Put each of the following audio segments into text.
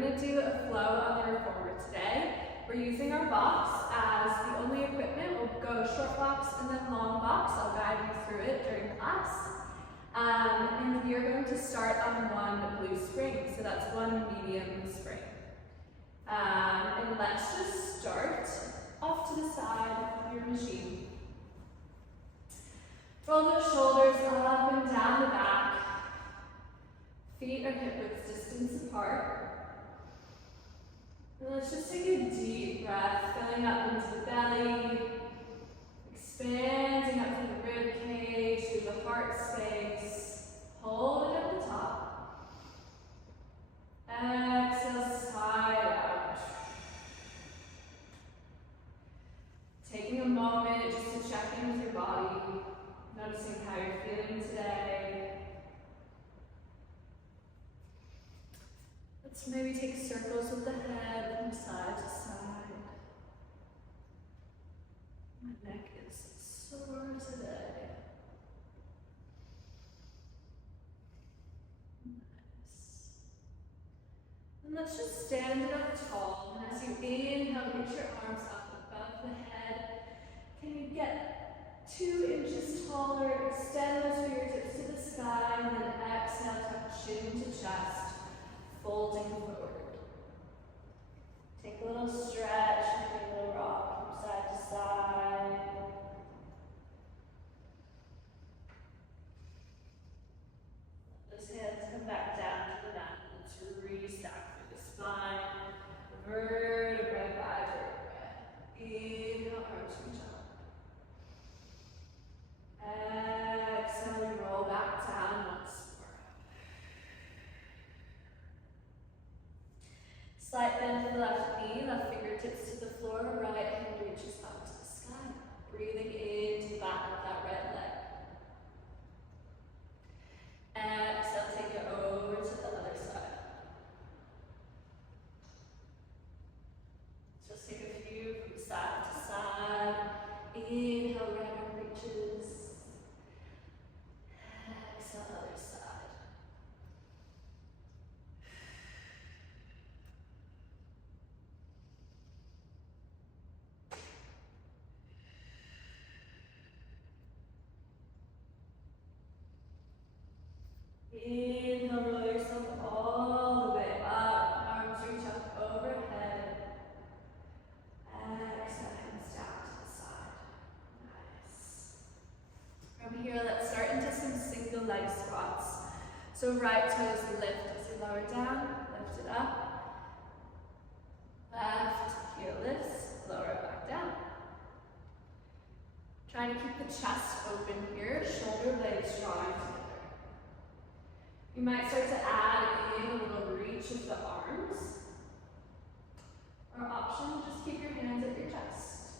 going to do a flow on the Reformer today. We're using our box as the only equipment. We'll go short box and then long box. I'll guide you through it during class. And we are going to start on one blue spring, so that's one medium spring. And let's just start off to the side of your machine. Roll those shoulders up and down the back. Feet are hip width distance apart. And let's just take a deep breath, filling up into the belly, expanding up through the rib cage, through the heart space. Hold it at the top. Exhale, side out. Taking a moment just to check in with your body, noticing how you're feeling today. Let's maybe take circles with the head from side to side. My neck is sore today. Nice. And let's just stand up tall. And as you inhale, reach your arms up above the head. Can you get 2 inches taller? Extend those fingertips to the sky, and then exhale, tuck chin to chest. Folding forward. Take a little stretch, maybe a little rock from side to side. Let those hands come back down to the mat. Let's restack through the spine. Vertebrae by vertebrae. Inhale, arms reach up. Exhale, roll back down once more. Slight bend to the left knee, left fingertips to the floor, right hand reaches up to the sky. Breathing into the back of that right leg. Exhale, take it over to the other side. Just take a few from side to side. Inhale, right arm reaches. Exhale, other side. Inhale, roll yourself all the way up. Arms reach up overhead. Exhale, hands down to the side. Nice. From here, let's start into some single leg squats. So right toes lift as you lower down, lift it up. Left heel lifts, lower it back down. Trying to keep the chest open here, shoulder blades drawing together. You might start to add in a little reach of the arms. Or option, just keep your hands at your chest.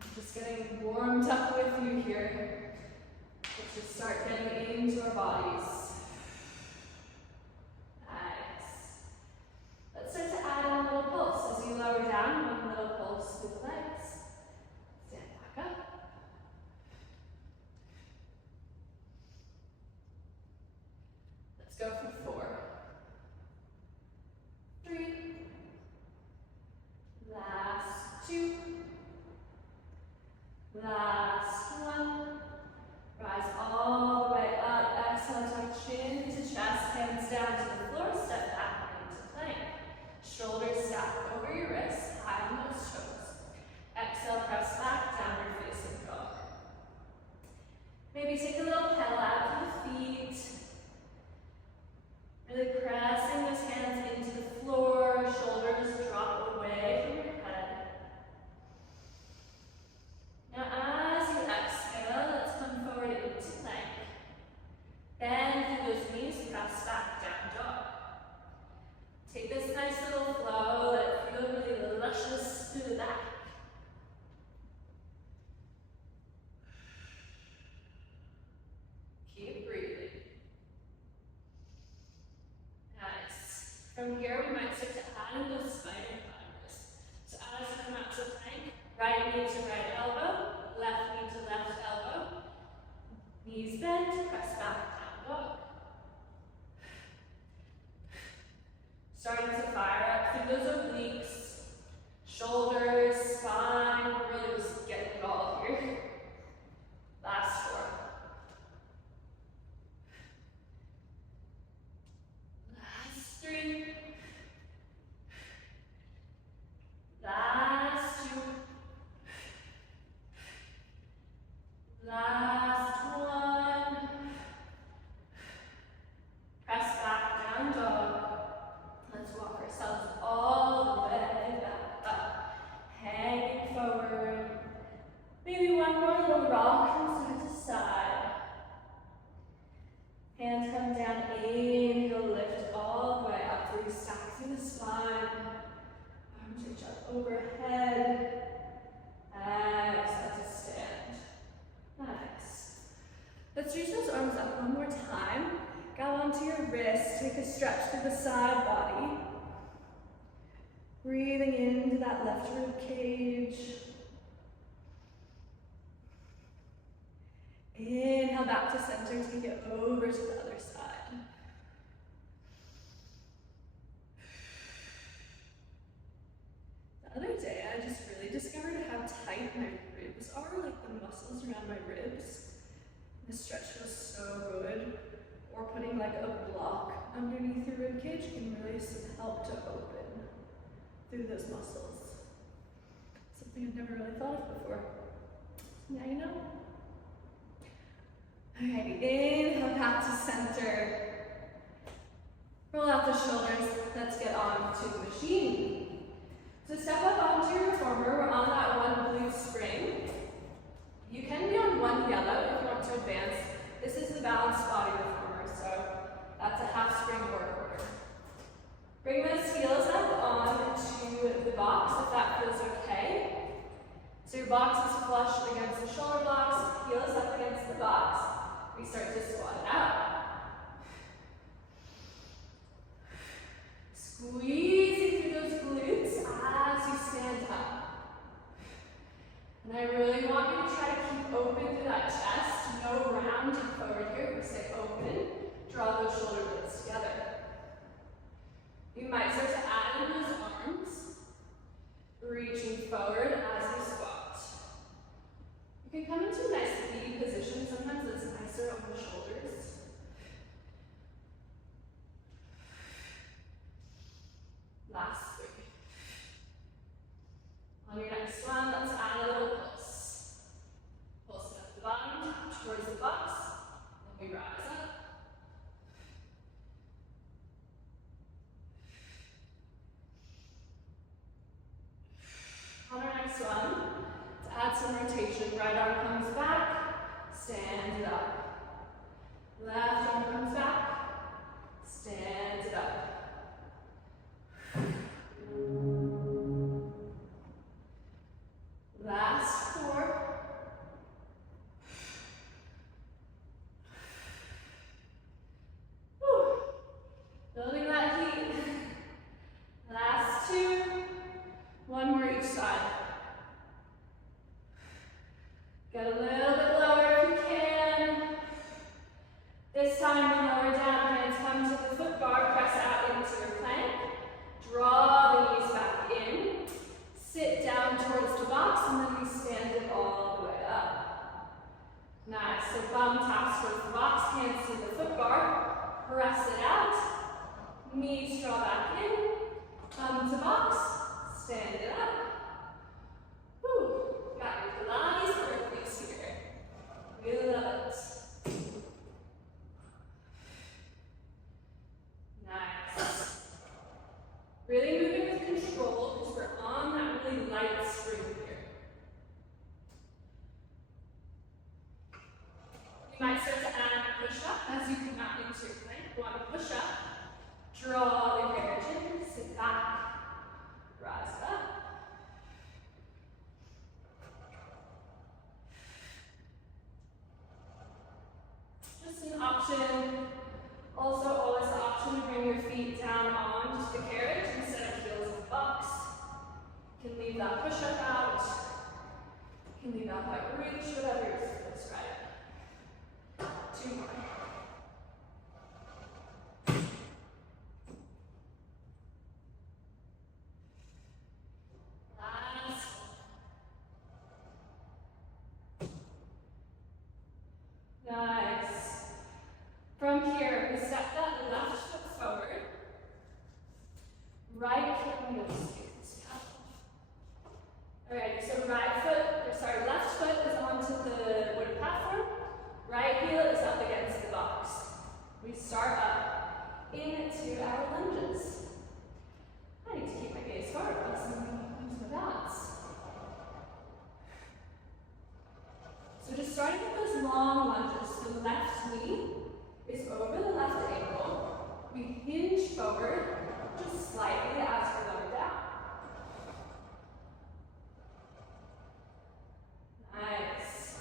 I'm just getting warmed up with you here. Let's just start getting into our bodies. Nice. Let's start to add in a little pulse. As you lower down, one little pulse through the legs. Stand back up. Let's go for 4, 3, last 2, last 1. Rise all the way up. Exhale, tuck chin to chest, hands down to the floor, step back into plank. Shoulders stack over your wrists, high on those toes. Exhale, press back, downward facing dog. Maybe take a little pedal out to the feet. Really pressing those hands into the floor, shoulders drop away from your head. Now as you exhale, let's come forward into plank. Bend through those knees, press back, down dog. Take this nice little flow, let it feel really luscious through the back. Keep breathing. Nice. From here, we might start to add in those spider climbers. So as you come out to plank, right knee to right elbow, left knee to left elbow. Knees bent, press back, down dog. 3. Last 2. Last 1. Press back, down dog. Let's walk ourselves all the way back up. Hanging forward. Maybe one more little rock from side to side. Hands come down, inhale, lift all the way up. Really stack through the spine. Arms reach up overhead. Exhale to stand. Nice. Let's reach those arms up one more time. Grab onto your wrist. Take a stretch through the side body. Breathing into that left rib cage. Inhale back to center, take it over to the other side. The other day, I just really discovered how tight my ribs are, like the muscles around my ribs. The stretch feels so good. Or putting like a block underneath your rib cage can really help to open through those muscles. Something I've never really thought of before. Now you know. Alrighty, inhale back to center. Roll out the shoulders. Let's get on to the machine. So step up onto your reformer. We're on that one blue spring. You can be on one yellow if you want to advance. This is the balanced body reformer, so that's a half spring work order. Bring those heels up onto the box if that feels okay. So your box is flush against the shoulder blocks, heels up against the box. We start to squat it out. Squeezing through those glutes as you stand up. And I really want you to try to keep open through that chest. No rounding forward here. We stay open. Draw those shoulder blades together. You might start to add in those arms. Reaching forward as you squat. You can come into a nice V position. Sometimes it's nicer on the shoulders. Last 3. On your next one, let's add a little pulse. Pulse up the bottom, towards the box, then we rise up. On our next one, to add some rotation, right arm comes back, stand it up. Left arm comes back, stand it up. Last 4. Whew. Building that heat. Last 2. One more each side. Get a little bit lower if you can. This time we lower down, hands come to the foot bar, press out into your plank. Draw the knees back in. Sit down towards the box and then we stand it all the way up. Nice, so bum taps towards the box, hands to the foot bar. Press it out. Knees draw back in. Bum to box. Stand it up. Whew. Got your Pilates burpees here. We love it. Nice. Really moving with control because we're on that really light spring here. You might start to add a push-up as you come out into your plank. Want to push up. Draw the carriage in. Sit back. Rise up. Just an option. Also, always the option to bring your feet down on just the carriage instead of heels of the box. You can leave that push-up out. You can leave out that reach, whatever feels right. 2 more. Nice. From here, we step that left foot forward. into our lunges. I need to keep my gaze forward, else I'm going to lose my balance. So just starting with those long lunges, so the left knee is over the left ankle. We hinge forward just slightly as we lower down. Nice.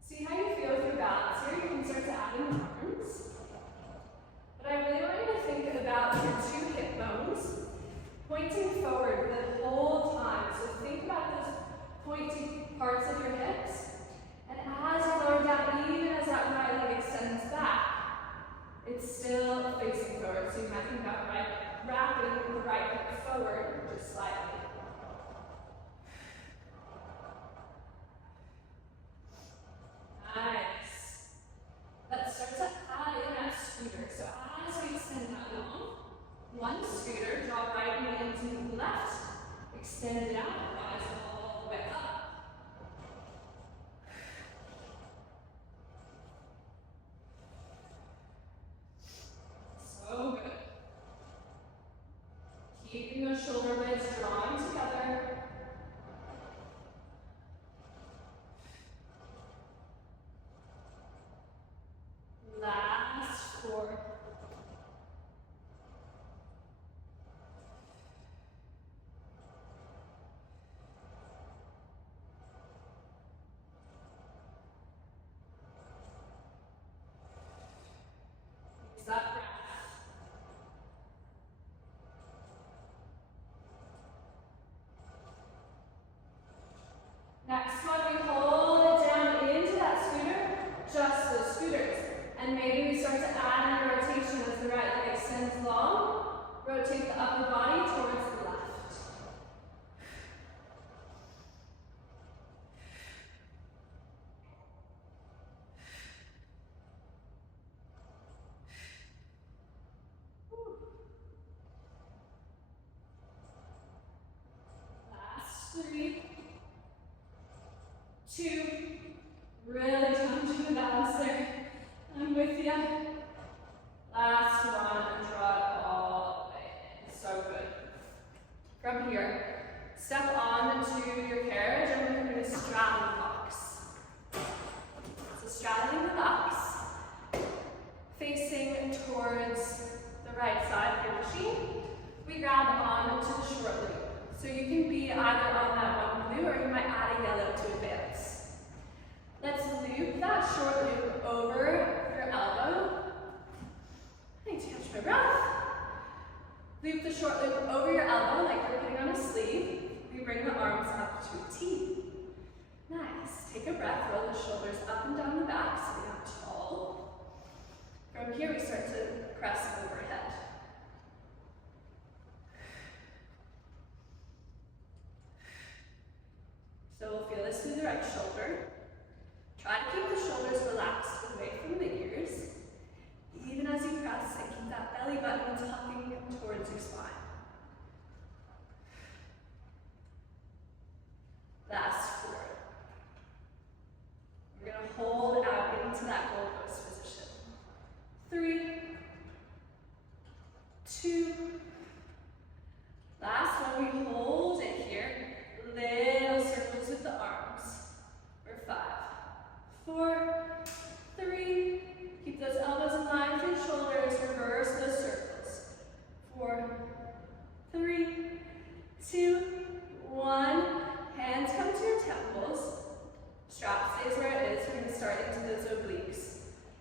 See how you feel with your balance here. You can start to add in arms. But I really want you to think about your two hip bones pointing forward the whole time. So think about those pointy parts of your hips. And as you lower down, even as that right leg extends back, it's still facing forward. So you might think about wrapping the right hip forward just slightly. Nice. Let's start to add in that scooter. So as we extend out long, one scooter, draw right knee into the left, extend it out, rise all the way up. So good. Keeping those shoulder blades drawing together. Last 4. Use that breath. Next one, we hold it down into that scooter, just those scooters. And maybe we start to add in a rotation as the right leg extends long. Rotate the upper body towards the left. Last 3, 2, really challenging the balance there. I'm with you. Last one, and draw it all the way in. So good. From here, step on to your carriage, and we're going to straddle the box. So straddling the box, facing towards the right side of your machine, we grab on to the short loop. So you can be either on that one blue, or you might add a yellow to advance. Let's loop that short loop over your elbow. I need to catch my breath. Loop the short loop over your elbow like you're putting on a sleeve. We bring the arms up to a T. Nice. Take a breath, roll the shoulders up and down the back so we have tall. From here we start to press overhead. So we'll feel this through the right shoulder. Try to keep the shoulders relaxed away from the ears, even as you press, and keep that belly button tucking towards your spine. Last 4. We're going to hold out into that goalpost position. 3, 2. Last one, we hold it here. Little circles with the arms. For 5, 4, 3. Keep those elbows in line with your shoulders. Reverse those circles. 4, 3, 2, 1. Hands come to your temples. Strap stays where it is. We're going to start into those obliques.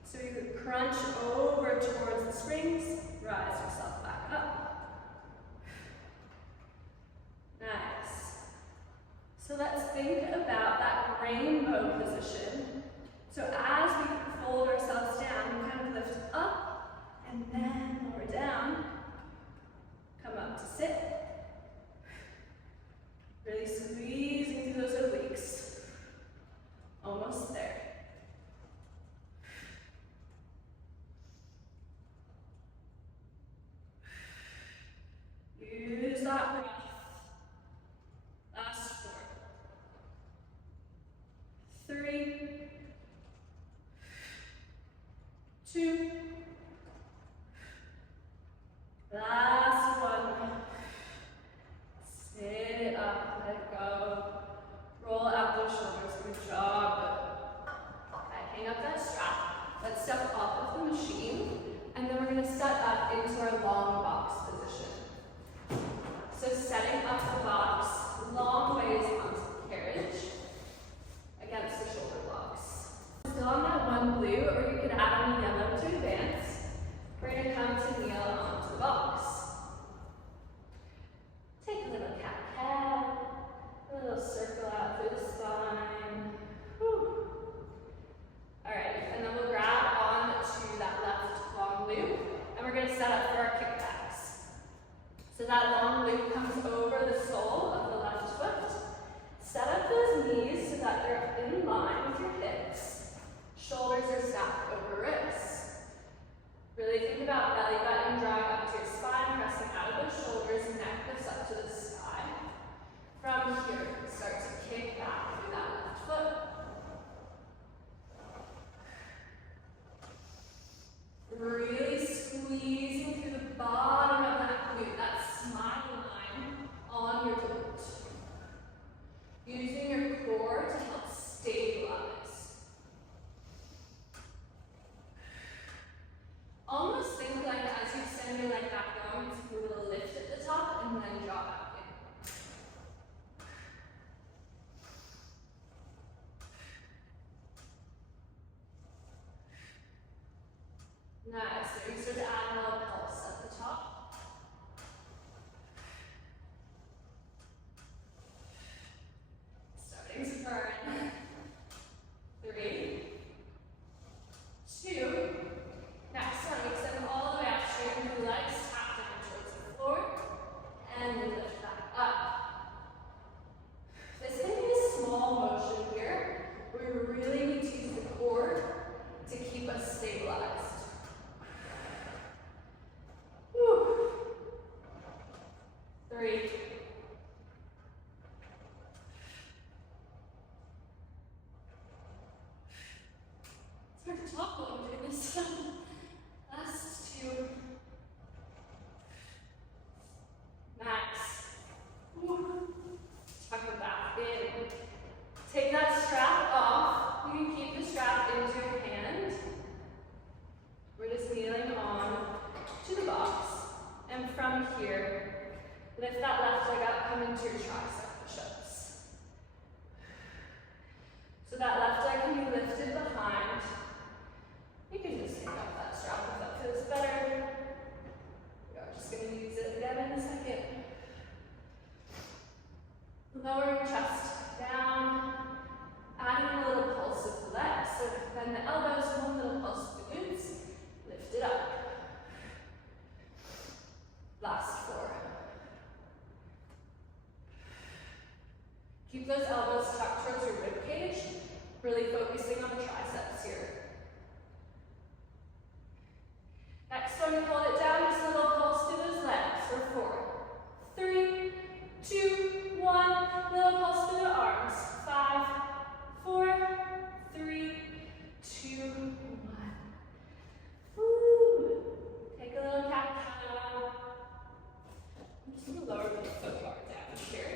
So you could crunch over towards the springs. Rise yourself back up. Nice. So let's think about that rainbow position. So as we fold ourselves down, we kind of lift up and then lower down. Come up to sit. Really squeezing through those obliques. Almost there. 2. Last one. Sit it up, let it go. Roll out those shoulders, good job. Okay, hang up that strap. Let's step off of the machine, and then we're gonna set up into our long box position. So setting up the box, long ways onto the carriage, against the shoulder blocks. Still on that one blue, or you could add on the yellow to advance. We're gonna come to kneel onto the box. Take a little cat-cow, a little circle out through the spine. Whew. All right, and then we'll grab on to that left long loop, and we're gonna set up for our kickbacks. So that long loop comes over the sole of the left foot. Set up those knees so that they're in line with your hips. Shoulders are stacked over wrists. Really think about belly button drawing up to your spine, pressing out of those shoulders, neck lifts up to the sky. From here, start to kick back through that left foot. Really squeezing through the bottom of that glute, that smile line on your glute. Using your core to help stabilize. Almost think like as you send your leg back down, it's a little lift at the top and then draw back in. Nice, so you start to add a little pulse at the top. Starting to burn. 3, 2. Next one, extend all the way out, straighten your legs, tap down towards the floor, and lift back up. This can be a small motion here, where we really need to use the core to keep us stabilized. Whew. 3. It's hard to talk while I'm doing this. Last 2. Max. Whew. Tuck it back in. Take that strap off. You can keep the strap into your hand. We're just kneeling on to the box. And from here, lift that left leg up, come into your tricep push-ups. So that left leg can be lifted behind. You can just take off that strap if that feels better. We are just going to use it again in a second. Lower your chest down, adding a little pulse of the legs. So bend the elbows, one little pulse of the glutes, lift it up. Last 4. Keep those elbows tucked towards your rib cage, really focusing on the triceps here. Next one, hold it down, just a little pulse through those legs for 4, 3, 2, 1, little pulse through the arms. 5, 4, 3, 2, 1. Woo. Take a little cat-cow. I'm just going to lower the foot bar down here.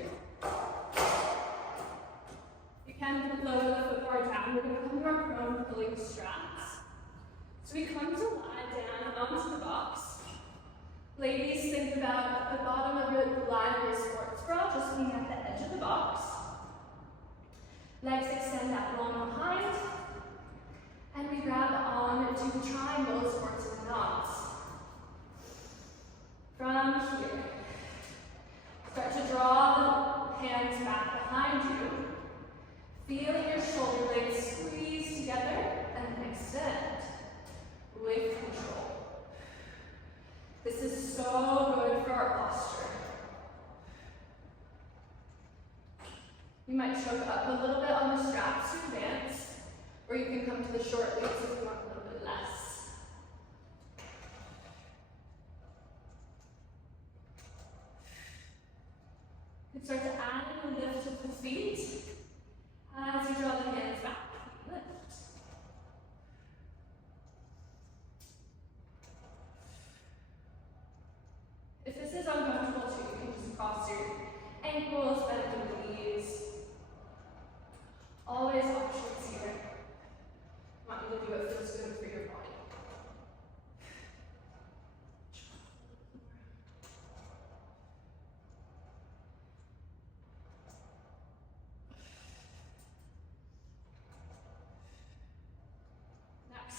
You can lower the foot bar down. We're going to come to our prone pulling straps. So we come to lie down onto the box. Ladies, think about the bottom of the line of your sports bra, just being at the edge of the box. Legs extend that long behind. And we grab on to the triangles or to the knots. From here, start to draw the hands back behind you. Feeling your shoulder blades squeeze together and extend with control. This is so good for our posture. You might choke up a little bit on the straps to advance, or you can come to the short loops if you want a little bit less. You can start to add in a lift of the feet as you draw the hands back. Lift.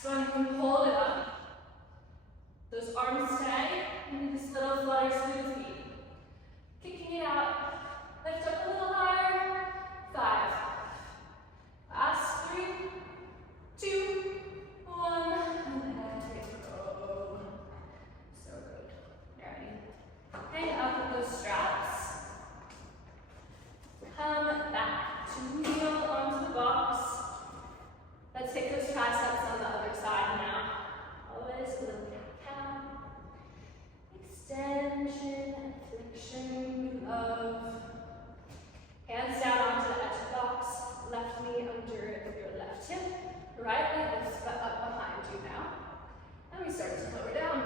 Next one, you can hold it up. Those arms stay, and these little flutters through the feet. Kicking it out. Lift up a little higher. 5. Last 3, 2, 1. And go. So good. Ready? Hang up with those straps. Come back to kneel onto the box. Let's take those triceps on the other side now. Always a little cat-cow. Extension and flexion of hands down onto the edge of the box. Left knee under your left hip. Right leg lifts up behind you now. And we start to lower down.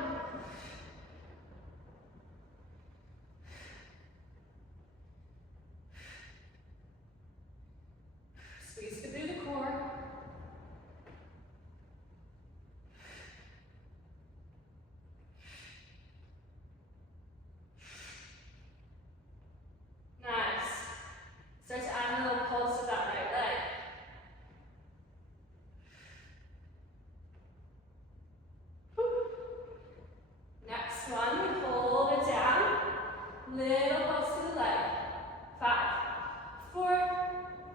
Squeeze it through the core. Nice. Start to add a little pulse to that right leg. Whew. Next one, we hold it down. Little pulse to the leg. 5, 4,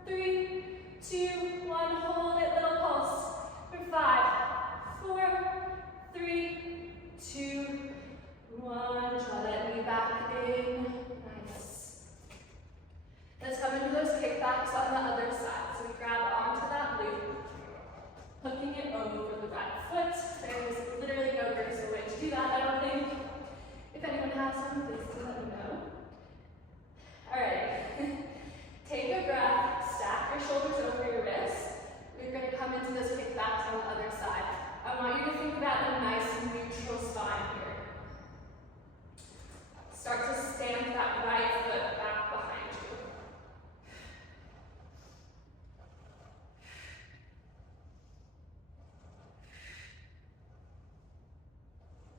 3, 2, 1. Hold it, little pulse. For 5, 4, 3, 2, 1. Draw that knee back in. Nice. Let's come into those kickbacks on the other side. So we grab onto that loop, hooking it over the right foot. There's literally no graceful way to do that, I don't think. If anyone has some, please do let me know. Alright. Take a breath, stack your shoulders over your wrists. We're going to come into those kickbacks on the other side. I want you to think about a nice neutral spine here. Start to stamp that right foot back behind you.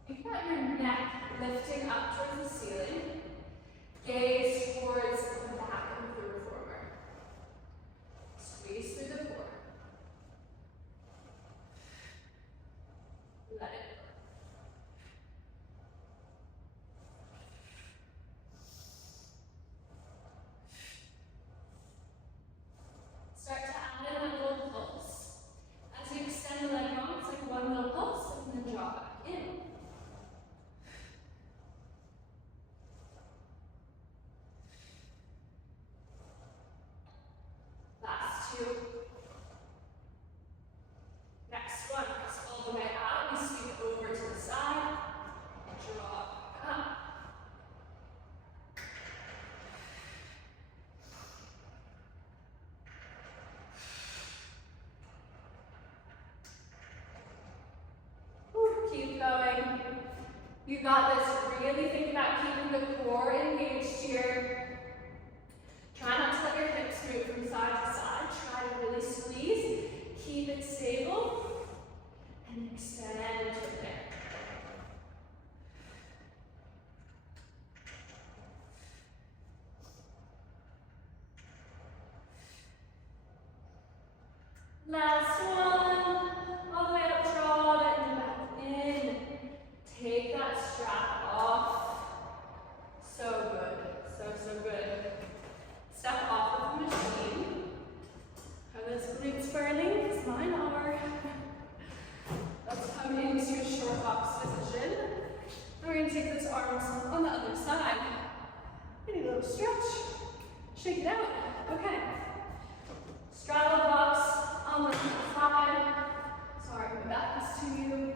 Think about your neck lifting up towards the ceiling. Gaze towards the back of the reformer. Squeeze through the core. Let it go. Start to add in a little pulse. As you extend the leg long, it's like one little pulse and then draw back in. Last 2. Next one, press all the way out. We sweep over to the side. Draw back up. Keep going. You got this. Really think about keeping the core engaged here. Try not to let your hips move from side to side. Try to really squeeze. Keep it stable. And extend from there. Last one. All the way up, draw that knee back in. Take that strap off. So good. So good. Step off of the machine. Are those glutes burning? Because mine are. Let's come into a short box position. We're going to take those arms on the other side. Get a little stretch. Shake it out. Okay. Straddle the box on the side. Sorry, my back is to you.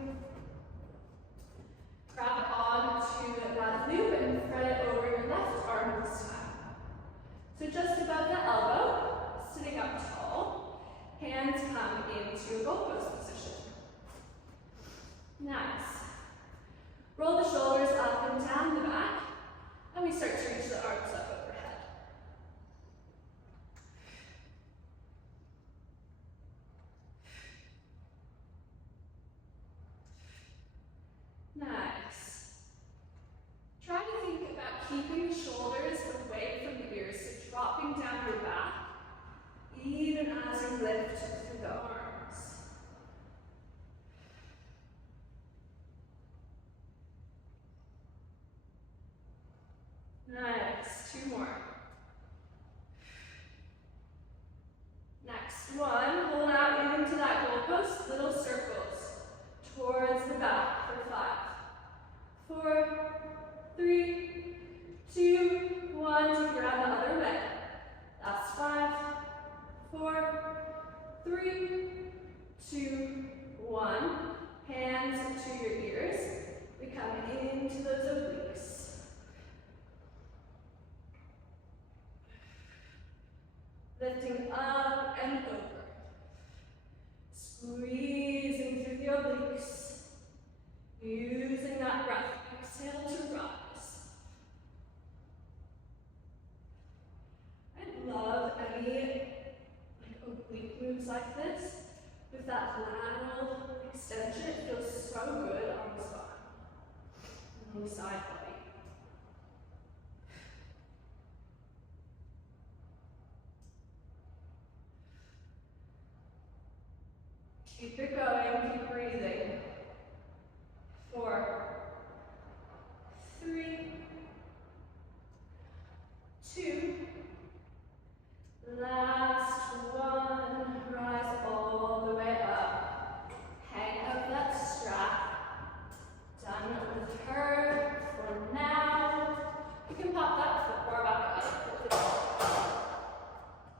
Grab on to that loop and thread it over your left arm this time. So just above the elbow, sitting up tall. Hands come into goal post position. Nice. Roll the shoulders up and down the back, and we start to reach the arms up overhead. Nice. Try to think about keeping the shoulders away from the ears, so dropping down your back, even as you lift through the arms. Keep it going, keep breathing. 4, 3, 2, last one, rise all the way up. Hang up that strap. Done with her for now. You can pop that foot bar back up.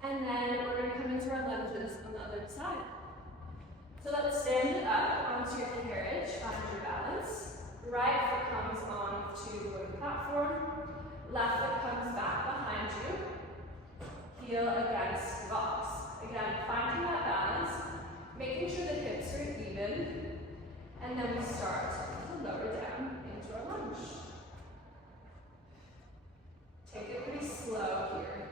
And then we're going to come into our lunges on the other side. So let's stand it up onto your carriage, find your balance. Right foot comes on to the platform. Left foot comes back behind you. Heel against the box. Again, finding that balance, making sure the hips are even. And then we start to lower down into our lunge. Take it pretty slow here.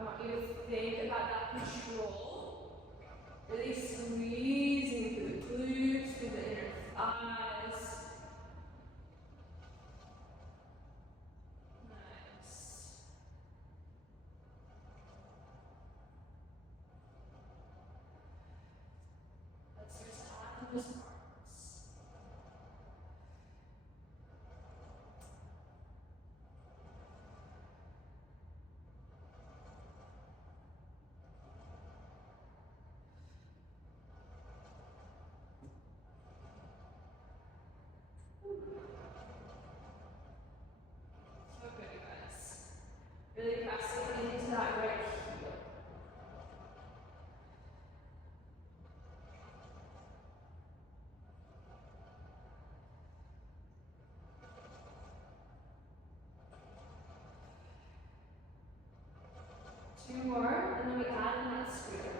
I want you to think about that control. Really squeezing through the glutes, through the inner thighs. Nice. Let's start to add those arms. 2 more, and then we add a nice scooter.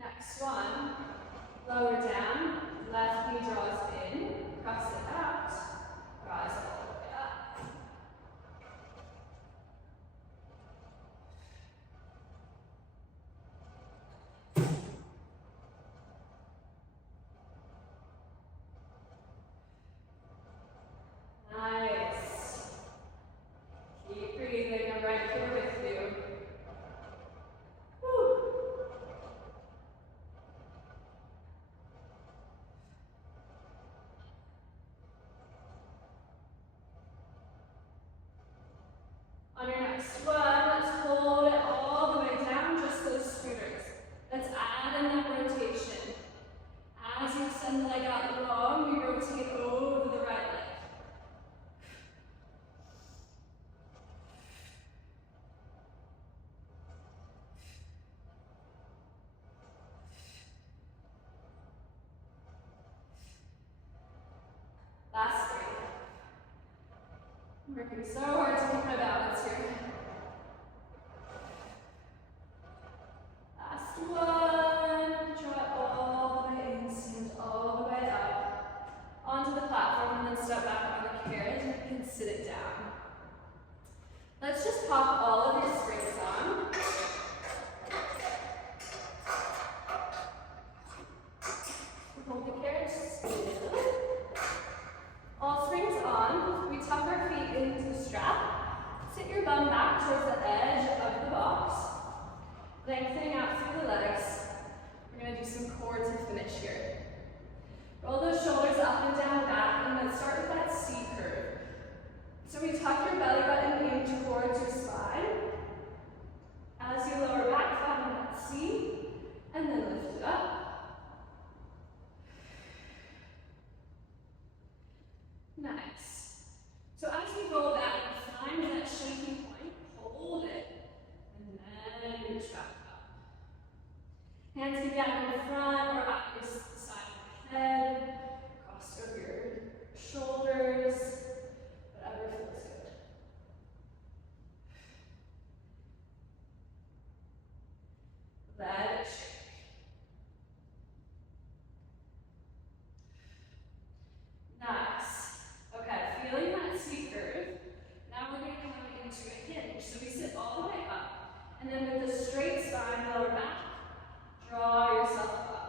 Next one, lower down, left knee draws in, press it out, rise all the way up. Nice. Keep breathing, I'm right here with you. Woo. On your next one, let's hold it all the way down, just those scooters. Let's add in that rotation. As you extend the leg out long, we rotate over the right leg. Last 3. I'm working so hard to keep my balance here. Last one. Draw it all the way in, stand all the way up onto the platform, and then step back on the carriage and sit it down. Let's just pop all of your springs on. Hold the carriage still. All springs on, we tuck our feet into the strap, sit your bum back towards the edge of the box, lengthening out through the legs. We're going to do some core to finish here. Roll those shoulders up and down the back, and then start with that C curve. So we tuck your belly button in towards your spine. As you lower back, find that C, and then lift it up. Nice. So as we roll back, find that shaky point, hold it, and then reach back up. Hands can be out in the front or out your side of your head, crossed over your shoulders, whatever feels good. Let it shake. Nice. Okay, feeling that C curve. Now we're going to come into a hinge. So we sit all the way up, and then with a straight spine, lower back, draw yourself up.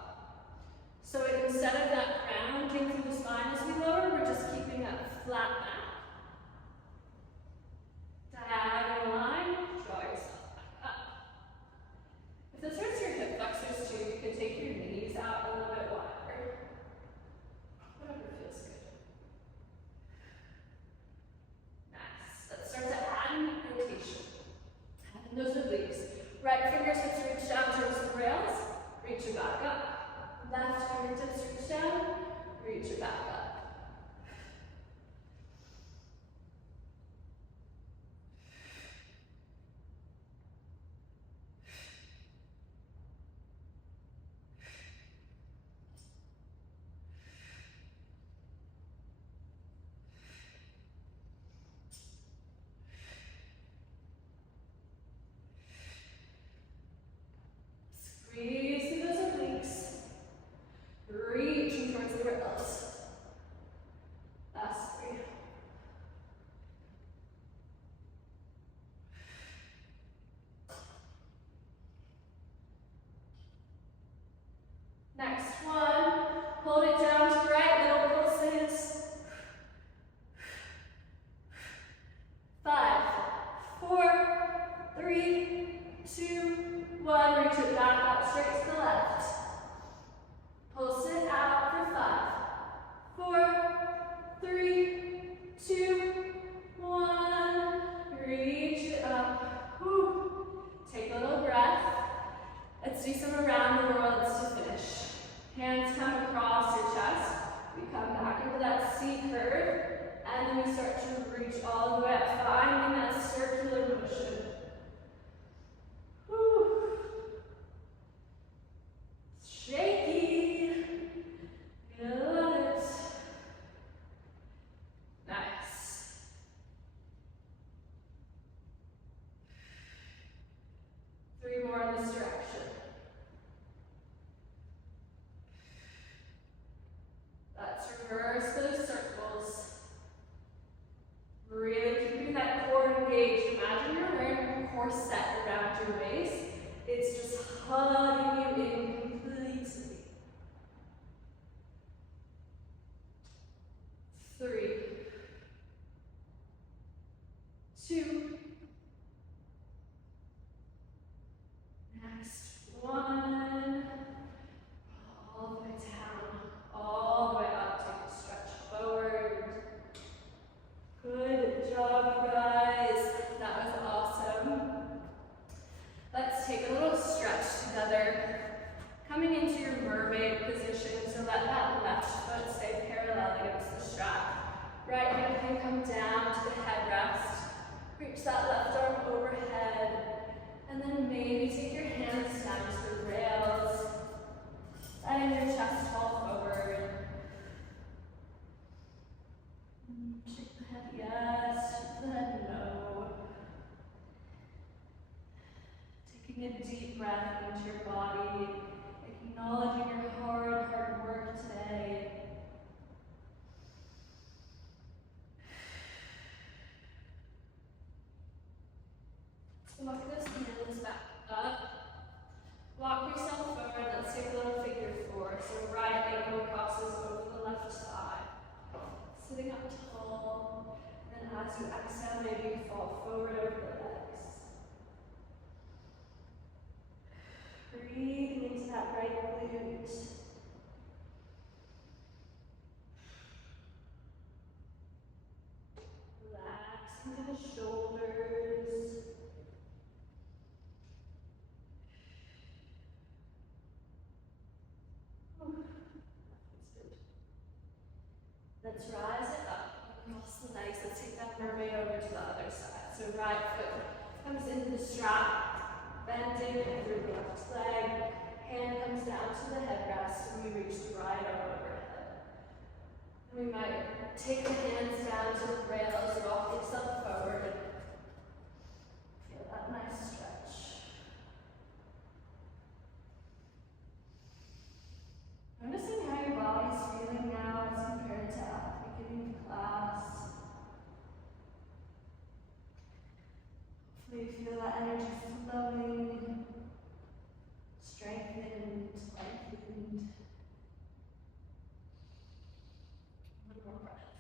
So instead of that rounding through the spine as we lower, we're just keeping that flat So right ankle crosses over the left thigh. Sitting up tall. And then as you exhale, maybe you fall forward over the legs. Breathing into that right glute. Relaxing to the shoulders. Let's rise it up across the legs. Let's take that mermaid over to the other side. So right foot comes into the strap, bending through the left leg. Hand comes down to the headrest and we reach the right arm overhead. And we might take the hands down to the rails, rock yourself forward. Feel that nice stretch. Noticing how your body's feeling now as compared to at the beginning of class. Hopefully you feel that energy flowing, strengthened, lengthened. One more breath.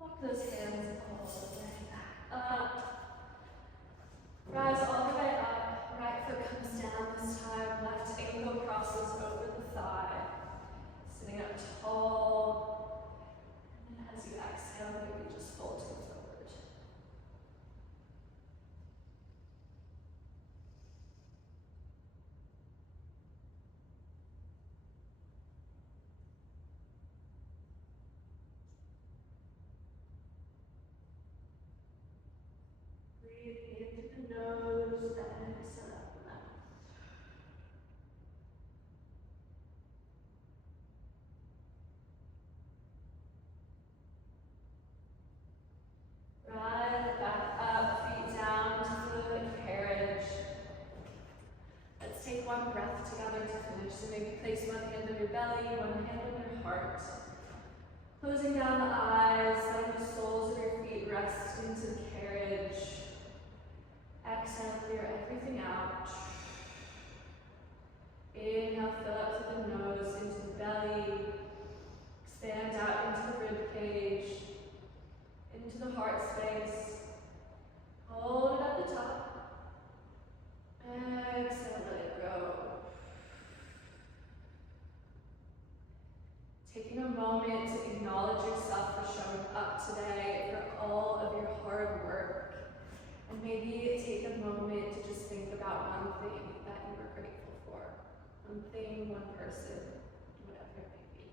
Walk those hands all the way back up. Rise all the way up. Right foot comes down this time. Left ankle crosses over the thigh. Sitting up tall. And then as you exhale, maybe just fold to the forward. Breathe in through the nose and exhale out the mouth. Rise back up, feet down to the carriage. Let's take one breath together to finish. So maybe place one hand on your belly, one hand on your heart. Closing down the eyes, letting the soles of your feet rest into the carriage. Exhale, clear everything out. Inhale, fill up through the nose, into the belly. Expand out into the rib cage, into the heart space. Hold it at the top. Exhale, let it go. Taking a moment to acknowledge yourself for showing up today, for all of your hard work. And maybe take a moment to just think about one thing that you were grateful for. One thing, one person, whatever it may be.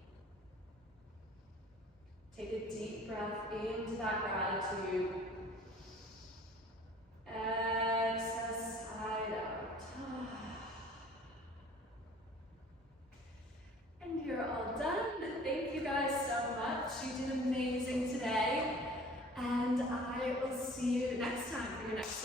Take a deep breath into that gratitude. Exhale, sigh out. And you're all done. Thank you guys so much. You did amazing today. And I will see you next time for your next